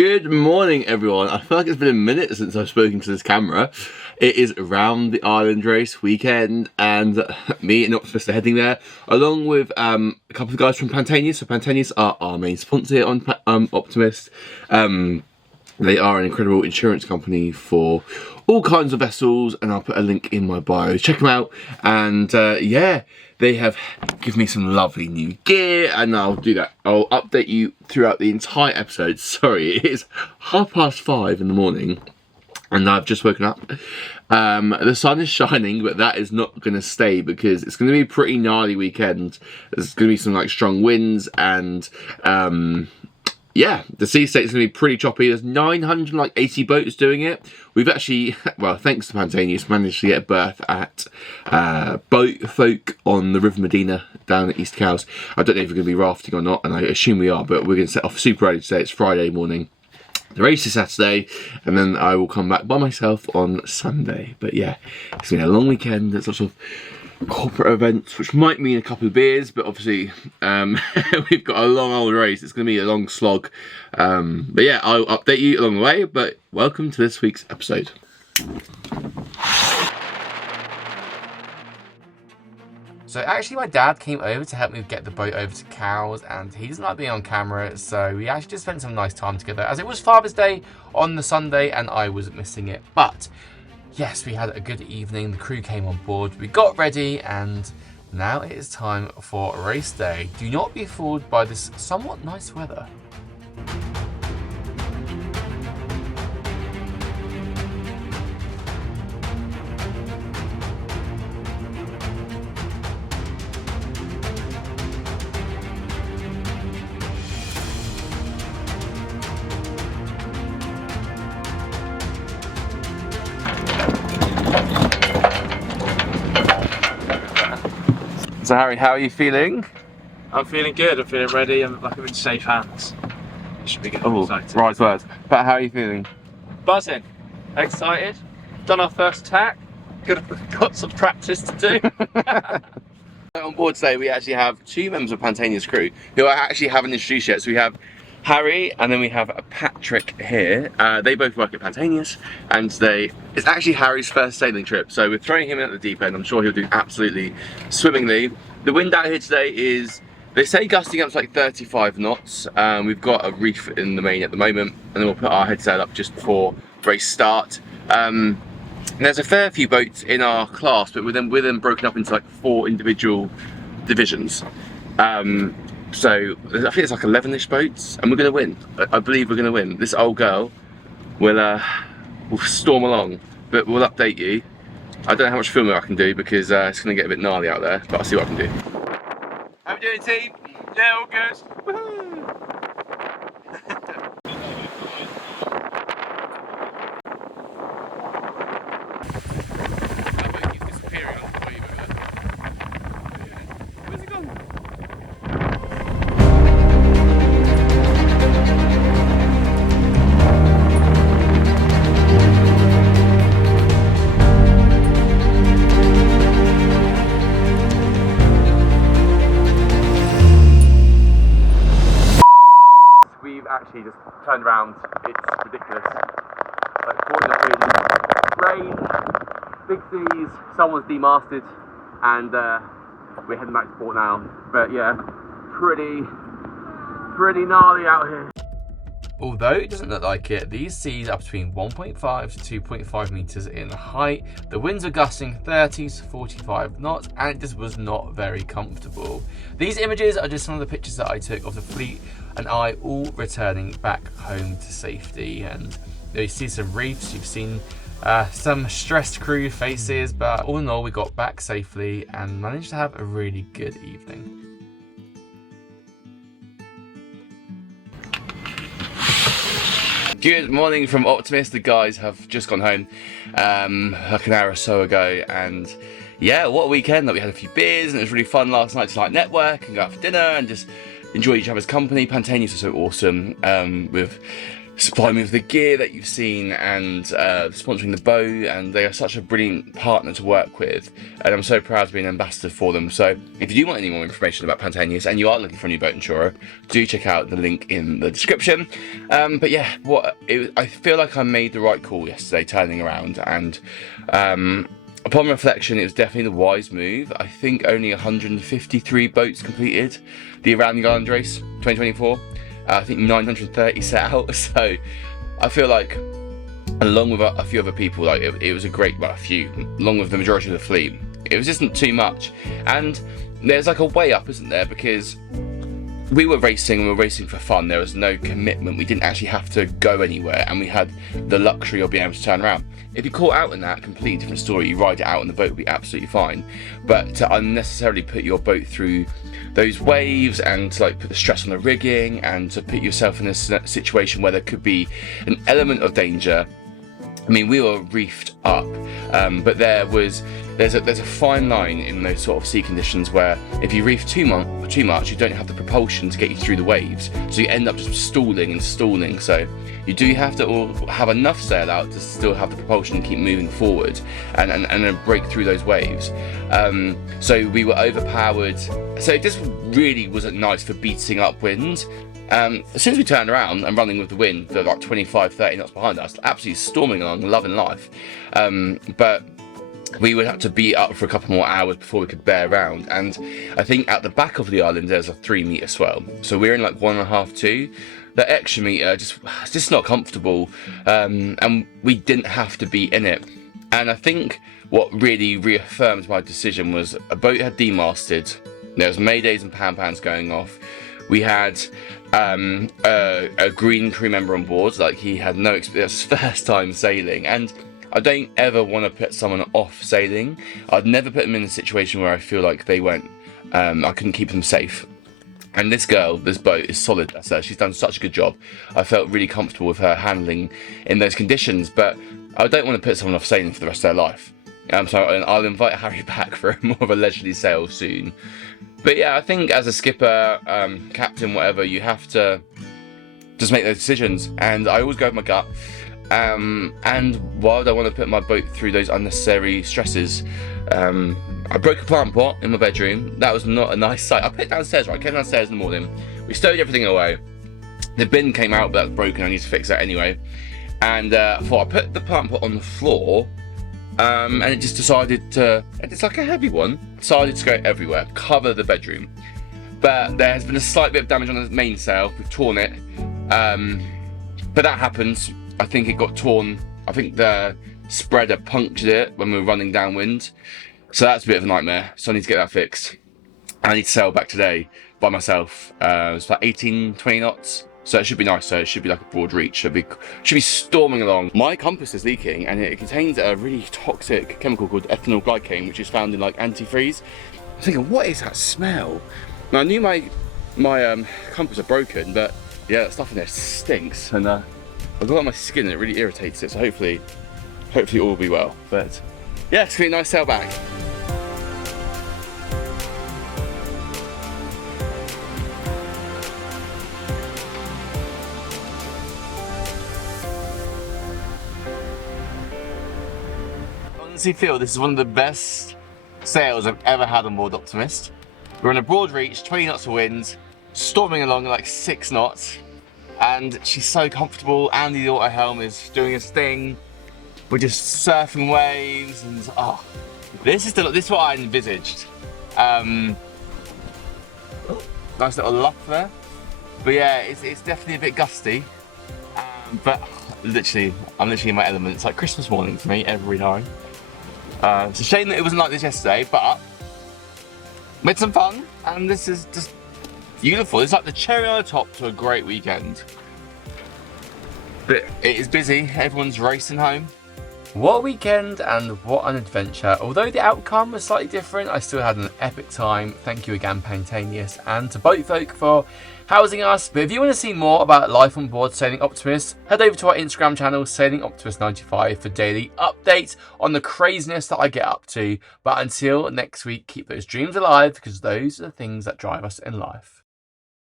Good morning, everyone. I feel like it's been a minute since I've spoken to this camera. It is around the island race weekend, and me and Optimist are heading there, along with a couple of guys from Pantanius. So Pantanius are our main sponsor here on Optimist. They are an incredible insurance company for all kinds of vessels, and I'll put a link in my bio. Check them out, and yeah, they have given me some lovely new gear, and I'll do that. I'll update you throughout the entire episode. Sorry, it is 5:30 in the morning, and I've just woken up. The sun is shining, but that is not going to stay because it's going to be a pretty gnarly weekend. There's going to be some like strong winds, and yeah, the sea state's going to be pretty choppy. There's 980 boats doing it. We've actually, well, thanks to Pantanius, managed to get a berth at Boat Folk on the River Medina down at East Cowes. I don't know if we're going to be rafting or not, and I assume we are, but we're going to set off super early today. It's Friday morning. The race is Saturday, and then I will come back by myself on Sunday. But yeah, it's going to be a long weekend. There's lots of corporate events, which might mean a couple of beers, but obviously we've got a long old race. It's going to be a long slog, but yeah, I'll update you along the way. But welcome to this week's episode. So actually my dad came over to help me get the boat over to Cowes, and he doesn't like being on camera, so we actually just spent some nice time together, as it was Father's Day on the Sunday and I was missing it. But yes, we had a good evening. The crew came on board, we got ready, and now it is time for race day. Do not be fooled by this somewhat nice weather. So Harry, how are you feeling? I'm feeling good, I'm feeling ready, I'm in safe hands. It should be good. Oh, right words. Pat, how are you feeling? Buzzing, excited, done our first tack, got some practice to do. On board today we actually have two members of Pantanius crew who I actually haven't introduced yet. So we have Harry, and then we have Patrick here. They both work at Pantanius, and it's actually Harry's first sailing trip, so we're throwing him in at the deep end. I'm sure he'll do absolutely swimmingly. The wind out here today is, they say gusting up to like 35 knots. We've got a reef in the main at the moment, and then we'll put our head sail up just before race start. There's a fair few boats in our class, but we're then broken up into like 4 individual divisions. So I think it's like 11ish boats, and we're going to win. I believe we're going to win. This old girl will storm along, but we'll update you. I don't know how much filming I can do because it's going to get a bit gnarly out there, but I'll see what I can do. How we doing, team? Yeah, all good. Woohoo! Where's it gone? Actually just turned around. It's ridiculous. Like pouring up rain, big seas, someone's demasted, and we're heading back to port now. But yeah, pretty gnarly out here. Although it doesn't look like it, these seas are between 1.5 to 2.5 meters in height. The winds are gusting 30 to 45 knots, and it just was not very comfortable. These images are just some of the pictures that I took of the fleet and I all returning back home to safety. And you see some reefs, you've seen some stressed crew faces, but all in all we got back safely and managed to have a really good evening. Good morning from Optimist. The guys have just gone home like an hour or so ago, and yeah, what a weekend. Like, we had a few beers and it was really fun last night to like network and go out for dinner and just enjoy each other's company. Pantanius was so awesome with supplying me with the gear that you've seen and sponsoring the boat, and they are such a brilliant partner to work with, and I'm so proud to be an ambassador for them. So if you do want any more information about Pantaenius and you are looking for a new boat insurer, do check out the link in the description. But yeah, I feel like I made the right call yesterday turning around, and upon reflection, it was definitely the wise move. I think only 153 boats completed the Around the Island race 2024. I think 930 set out, so I feel like, along with a few other people, like it was a great, well, a few, along with the majority of the fleet, it was just not too much. And there's like a way up, isn't there? Because we were racing for fun. There was no commitment. We didn't actually have to go anywhere, and we had the luxury of being able to turn around. If you caught out in that, completely different story. You ride it out and the boat will be absolutely fine. But to unnecessarily put your boat through those waves and to like put the stress on the rigging and to put yourself in a situation where there could be an element of danger. I mean, we were reefed up, but there's a fine line in those sort of sea conditions where if you reef too much, you don't have the propulsion to get you through the waves, so you end up just stalling and stalling. So you do have to have enough sail out to still have the propulsion and keep moving forward and break through those waves. So we were overpowered. So it just really wasn't nice for beating up wind. As soon as we turned around and running with the wind, they're like 25-30 knots behind us, absolutely storming along, loving life. But we would have to be up for a couple more hours before we could bear around. And I think at the back of the island there's a 3-metre swell, so we're in like 1.5, 2. The extra metre just not comfortable, and we didn't have to be in it. And I think what really reaffirmed my decision was a boat had demasted, there was maydays and pan-pans going off. We had a green crew member on board, like he had no experience, first time sailing, and I don't ever want to put someone off sailing. I'd never put them in a situation where I feel like they won't, I couldn't keep them safe. And this boat is solid. She's done such a good job. I felt really comfortable with her handling in those conditions, but I don't want to put someone off sailing for the rest of their life. So I'll invite Harry back for more of a leisurely sail soon. But yeah, I think as a skipper, captain, whatever, you have to just make those decisions. And I always go with my gut. And while I don't want to put my boat through those unnecessary stresses, I broke a plant pot in my bedroom. That was not a nice sight. I put it downstairs, right? I came downstairs in the morning. We stowed everything away. The bin came out, but that's broken. I need to fix that anyway. And I thought I put the plant pot on the floor, and it just decided to, it's like a heavy one, decided to go everywhere, cover the bedroom. But there has been a slight bit of damage on the mainsail. We've torn it. But that happens. I think it got torn. I think the spreader punctured it when we were running downwind. So that's a bit of a nightmare. So I need to get that fixed. I need to sail back today by myself. It's about 18, 20 knots. So it should be nice. So it should be like a broad reach. Should be storming along. My compass is leaking, and it contains a really toxic chemical called ethanol glycane, which is found in like antifreeze. I'm thinking, what is that smell? Now I knew my compass are broken, but yeah, that stuff in there stinks, and I've got it on my skin and it really irritates it. So hopefully all will be well. But yeah, it's gonna be a nice sail back. I honestly feel this is one of the best sails I've ever had on board Optimist. We're on a broad reach, 20 knots of wind, storming along at like 6 knots, and she's so comfortable. Andy the auto helm is doing his thing. We're just surfing waves, and this is what I envisaged. Nice little luff there. But yeah, it's definitely a bit gusty. But I'm literally in my element. It's like Christmas morning for me every time. It's a shame that it wasn't like this yesterday, but we had some fun, and this is just beautiful. It's like the cherry on the top to a great weekend. But it is busy. Everyone's racing home. What a weekend and what an adventure. Although the outcome was slightly different, I still had an epic time. Thank you again, Pantaenius, and to Boatfolk for housing us. But if you want to see more about life on board Sailing Optimist, head over to our Instagram channel, Sailing Optimist 95, for daily updates on the craziness that I get up to. But until next week, keep those dreams alive, because those are the things that drive us in life.